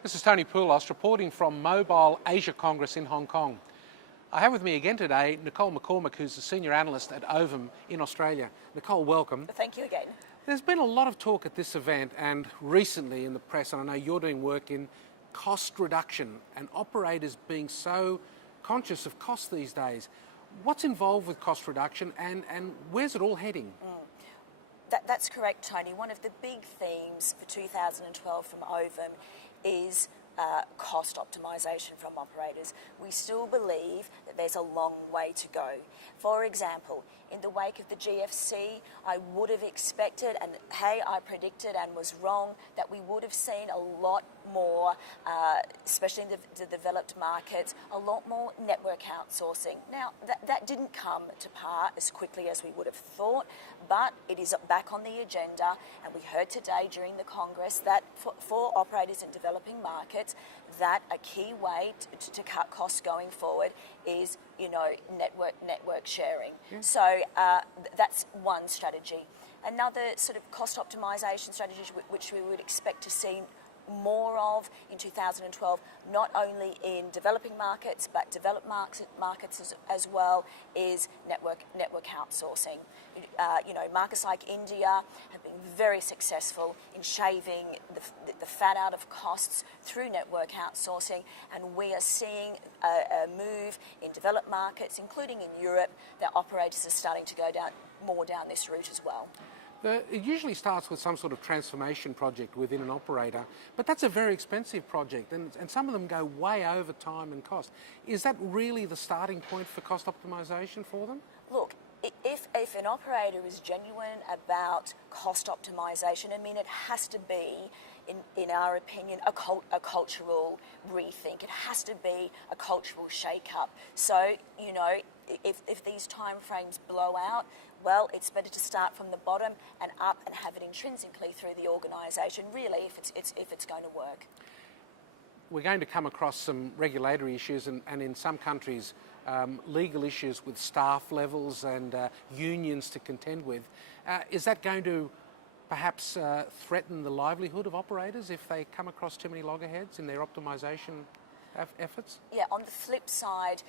This is Tony Poulos reporting from Mobile Asia Congress in Hong Kong. I have with me again today Nicole McCormick, who's a senior analyst at Ovum in Australia. Nicole, welcome. Thank you again. There's been a lot of talk at this event and recently in the press, and I know you're doing work in cost reduction and operators being so conscious of cost these days. What's involved with cost reduction and where's it all heading? That's correct, Tony. One of the big themes for 2012 from Ovum is cost optimisation from operators. We still believe that there's a long way to go. For example, in the wake of the GFC, I would have expected, and hey, I predicted and was wrong, that we would have seen a lot more, especially in the developed markets, a lot more network outsourcing. Now, that didn't come to par as quickly as we would have thought, but it is back on the agenda, and we heard today during the Congress that for operators in developing markets, that a key way to cut costs going forward is, network sharing. Yeah. So that's one strategy. Another sort of cost optimisation strategy which we would expect to see more of in 2012, not only in developing markets but developed markets as well, is network outsourcing. Markets like India have been very successful in shaving the fat out of costs through network outsourcing, and we are seeing a move in developed markets, including in Europe, that operators are starting to go more down this route as well. It usually starts with some sort of transformation project within an operator, but that's a very expensive project, and some of them go way over time and cost. Is that really the starting point for cost optimisation for them? Look, if an operator is genuine about cost optimisation, it has to be, in our opinion, a cultural rethink. It has to be a cultural shake-up. So, if these timeframes blow out, well, it's better to start from the bottom and up and have it intrinsically through the organisation, really, if it's going to work. We're going to come across some regulatory issues and in some countries legal issues with staff levels and unions to contend with. Is that going to perhaps threaten the livelihood of operators if they come across too many loggerheads in their optimisation efforts? Yeah, on the flip side,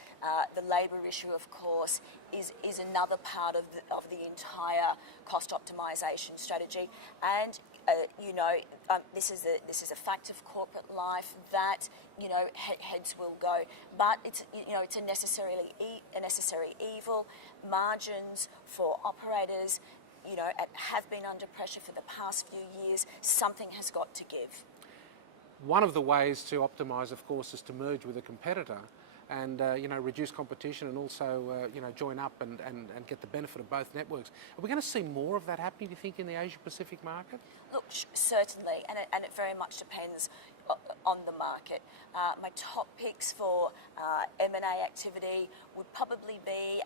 the labour issue, of course, is another part of the entire cost optimisation strategy. And this is a fact of corporate life that heads will go, but it's a necessary evil. Margins for operators, have been under pressure for the past few years. Something has got to give. One of the ways to optimise, of course, is to merge with a competitor and reduce competition and also join up and get the benefit of both networks. Are we going to see more of that happening, do you think, in the Asia-Pacific market? Look, certainly, and it very much depends on the market. My top picks for M&A activity would probably be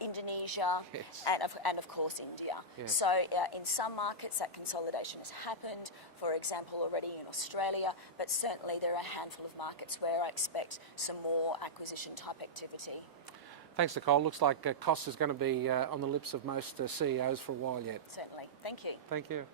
Indonesia, yes, and of course India. Yeah. So in some markets that consolidation has happened, for example already in Australia, but certainly there are a handful of markets where I expect some more acquisition type activity. Thanks, Nicole. Looks like cost is going to be on the lips of most CEOs for a while yet. Certainly. Thank you. Thank you.